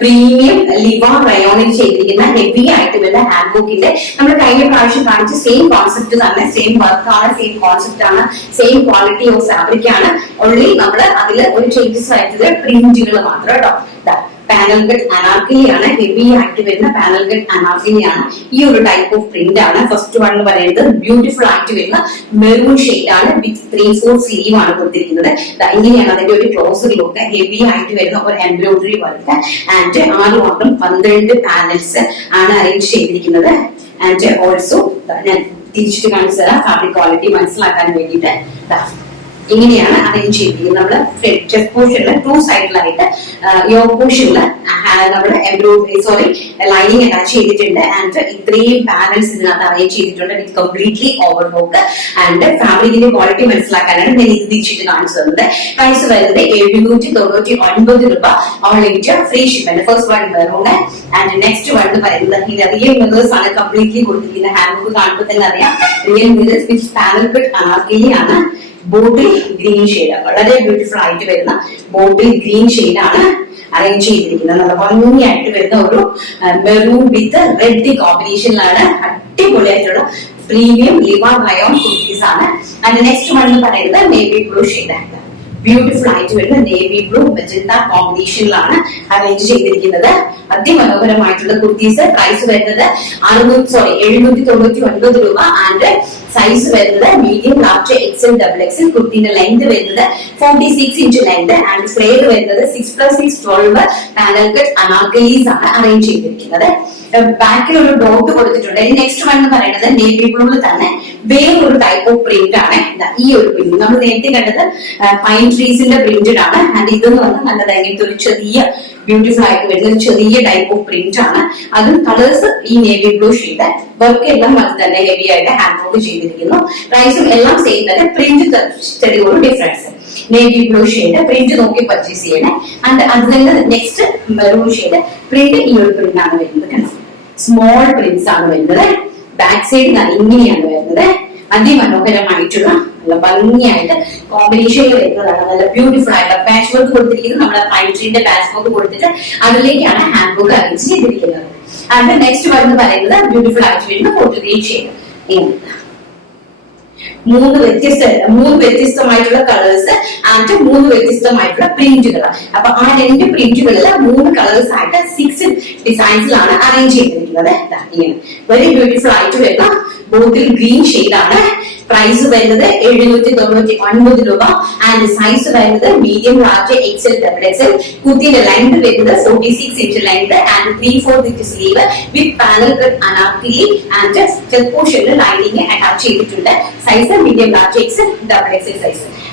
Premium ലിവാൻ റയോണിൽ ചെയ്തിരിക്കുന്ന heavy ആയിട്ട് വരുന്ന ഹാൻഡ് ബുക്കിന്റെ നമ്മൾ കഴിഞ്ഞ പ്രാവശ്യം കാണിച്ച സെയിം കോൺസെപ്റ്റ് തന്നെ, സെയിം വർക്കാണ്, സെയിം കോൺസെപ്റ്റ് ആണ്, സെയിം ക്വാളിറ്റി ഓഫ് ഫാബ്രിക് ആണ്. ഓൺലി നമ്മൾ അതിൽ ഒരു ചേഞ്ചസ് ആയിട്ടുള്ള പ്രിന്റുകൾ മാത്രം കേട്ടോ. പാനൽ കട്ട് അനാർക്കലി ആണ്, ഹെവി ആയിട്ട് വരുന്ന പാനൽ കട്ട് അനാർക്കലി ആണ്. ഈ ഒരു ടൈപ്പ് ഓഫ് പ്രിന്റ് ആണ്. ഫസ്റ്റ് വൺ എന്ന് പറയുന്നത് ബ്യൂട്ടിഫുൾ ആയിട്ട് വരുന്ന മെറൂൺ ഷെയ്ഡ് ആണ്, വിത്ത് 3/4 സ്ലീവ് ആണ് കൊടുത്തിരിക്കുന്നത്. ഇങ്ങനെയാണ് അതിന്റെ ഒരു ക്ലോസർ ലുക്ക്. ഹെവി ആയിട്ട് വരുന്ന ഒരു എംബ്രോയിഡറി വർക്ക് ആൻഡ് 6 മാത്രം 12 പാനൽസ് ആണ് അറേഞ്ച് ചെയ്തിരിക്കുന്നത്. ആൻഡ് ഓൾസോ ഞാൻ തിരിച്ചിട്ട് കാണിച്ചു തരാം ഫാബ്രിക് ക്വാളിറ്റി മനസ്സിലാക്കാൻ വേണ്ടിയിട്ട്. ഇങ്ങനെയാണ് അറേഞ്ച് ചെയ്തിരിക്കുന്നത്. നമ്മള് ചെസ്റ്റ് പോർഷനില് 2 സൈഡിലായിട്ട് യോക്ക് പോർഷനില് നമ്മള് എംബ്രോയിഡറി ലൈനിങ് അറ്റാച്ച് ചെയ്തിട്ടുണ്ട്. ആൻഡ് ഇത്രയും പാനൽസ് ഇതിനകത്ത് അറേഞ്ച് ചെയ്തിട്ടുണ്ട് വിത്ത് കംപ്ലീറ്റ്ലി ഓവർലോക്ക്. ആൻഡ് ഫാബ്രിക്കിന്റെ ക്വാളിറ്റി മനസ്സിലാക്കാനാണ് ഞാൻ ഇത് തിരിച്ചിട്ട് കാണിച്ചു തന്നത്. പ്രൈസ് വരുന്നത് 799 രൂപ. All India free shipment. First one maroon and next one എന്ന് പറയുന്നത് റിയൽ മിറേഴ്സ് ആണ് കംപ്ലീറ്റ്ലി കൊടുത്തിരിക്കുന്ന. ഹാൻഡ് ബുക്ക് കാണുമ്പോൾ തന്നെ അറിയാം റിയൽ മിറേഴ്സ് വിത്ത് പാനൽ കട്ട് അനാർക്കലി ആണ്. ബോട്ടിൽ ഗ്രീൻ ഷെയ്ഡ്, വളരെ ബ്യൂട്ടിഫുൾ ആയിട്ട് വരുന്ന ബോട്ടിൽ ഗ്രീൻ ഷെയ്ഡ് ആണ് അറേഞ്ച് ചെയ്തിരിക്കുന്നത്. നല്ല ഭംഗിയായിട്ട് വരുന്ന ഒരു മെറൂൺ വിത്ത് റെഡ് കോമ്പിനേഷനിലാണ് അടിപൊളിയായിട്ടുള്ള പ്രീമിയം ലിവാൻ റയോൺ കുർത്തീസ് ആണ്. ആൻഡ് നെക്സ്റ്റ് വൺ എന്ന് പറയുന്നത് നേവി ബ്ലൂ ഷെയ്ഡ് ആണ്. ബ്യൂട്ടിഫുൾ ആയിട്ട് വരുന്ന നേവി ബ്ലൂ മെജന്ത കോമ്പിനേഷനിലാണ് അറേഞ്ച് ചെയ്തിരിക്കുന്നത്. അതിമനോഹരമായിട്ടുള്ള കുർത്തീസ്. പ്രൈസ് വരുന്നത് 799 രൂപ. ആൻഡ് സൈസ് വരുന്നത് medium, large, XL, double XL. കുർത്തിന്റെ ലെങ്ത് വരുന്നത് 46 ഇഞ്ച് ലെങ്ത്. ആൻഡ് ഫ്ലെയർ വരുന്നത് 6+6 12 പാനൽ കട്ട് അനാർക്കലീസ് ആണ് അറേഞ്ച് ചെയ്തിരിക്കുന്നത്. ബാക്കിൽ ഒരു ഡോട്ട് കൊടുത്തിട്ടുണ്ട്. നെക്സ്റ്റ് വൺ എന്ന് പറയുന്നത് നേവി ബ്ലൂവിൽ തന്നെ വേറൊരു ടൈപ്പ് ഓഫ് പ്രിന്റ് ആണ്. ഈ ഒരു പ്രിന്റ് നമ്മൾ നേരത്തെ കണ്ടത് പൈൻ ട്രീസിന്റെ പ്രിന്റഡ് ആണ്. ആൻഡ് ഇതെന്ന് പറഞ്ഞാൽ നല്ലത് അങ്ങനത്തെ ഒരു ചെറിയ ബ്യൂട്ടിഫുൾ ആയിട്ട് വരുന്ന ഒരു ചെറിയ ടൈപ്പ് ഓഫ് പ്രിന്റ് ആണ്. അതും കളേഴ്സ് ഈ നേവി ബ്ലൂ ഷെയ്ഡ്. വർക്ക് എല്ലാം അത് തന്നെ ഹെവി ആയിട്ട് ഹാൻഡ് വർക്ക് ചെയ്തിരിക്കുന്നു. പ്രൈസും എല്ലാം സെയിം തന്നെ. പ്രിന്റ് ചെറിയൊരു difference. Navy blue shade print നോക്കി പർച്ചേസ് ചെയ്യണേ. ആൻഡ് അത് തന്നെ നെക്സ്റ്റ് മെറൂൺ ഷെയ്ഡ് പ്രിന്റ് ഈ ഒരു പ്രിന്റ് ആണ് വരുന്നത്. സ്മോൾ പ്രിന്റ്സ് ആണ് വരുന്നത്. ബാക്ക് സൈഡ് ഇങ്ങനെയാണ് വരുന്നത്. അതിമനോഹരമായിട്ടുള്ള നല്ല ഭംഗിയായിട്ട് കോമ്പിനേഷൻ വരുന്നതാണ്. നല്ല ബ്യൂട്ടിഫുൾ ആയിട്ട് പാച്ച് വർക്ക് കൊടുത്തിരിക്കുന്നത്. നമ്മുടെ പൈൻ ട്രീന്റെ പാച്ച് വർക്ക് കൊടുത്തിട്ട് അതിലേക്കാണ് ഹാൻഡ് ബുക്ക് അറേഞ്ച് ചെയ്തിരിക്കുന്നത്. ആൻഡ് നെക്സ്റ്റ് വന്ന് പറയുന്നത് ബ്യൂട്ടിഫുൾ ആയിട്ട് വരുന്ന പോർട്ടുഗീസ് ഷെയ്ഡ്. മൂന്ന് വ്യത്യസ്തമായിട്ടുള്ള കളേഴ്സ് ആൻഡ് 3 വ്യത്യസ്തമായിട്ടുള്ള പ്രിന്റുകൾ. അപ്പൊ ആ 2 പ്രിന്റുകളിൽ 3 കളേഴ്സ് ആയിട്ട് 6 ഡിസൈൻസിലാണ് അറേഞ്ച് ചെയ്തിരിക്കുന്നത്. വെരി ബ്യൂട്ടിഫുൾ ആയിട്ട് വരുന്ന ബോട്ടിൽ ഗ്രീൻ ഷെയ്ഡ് ആണ്. പ്രൈസ് വരുന്നത് 799 രൂപ. ആൻഡ് സൈസ് വരുന്നത് medium, large, XL, double XL. കുർത്തിന്റെ ലെങ്ത് വരുന്നത് 46 inch length and 3/4 inch sleeve with panel cut anarkali and chest പോർഷനിൽ ലൈനിങ് അറ്റാച്ച് ചെയ്തിട്ടുണ്ട്. Size medium, large, XL, double XL size.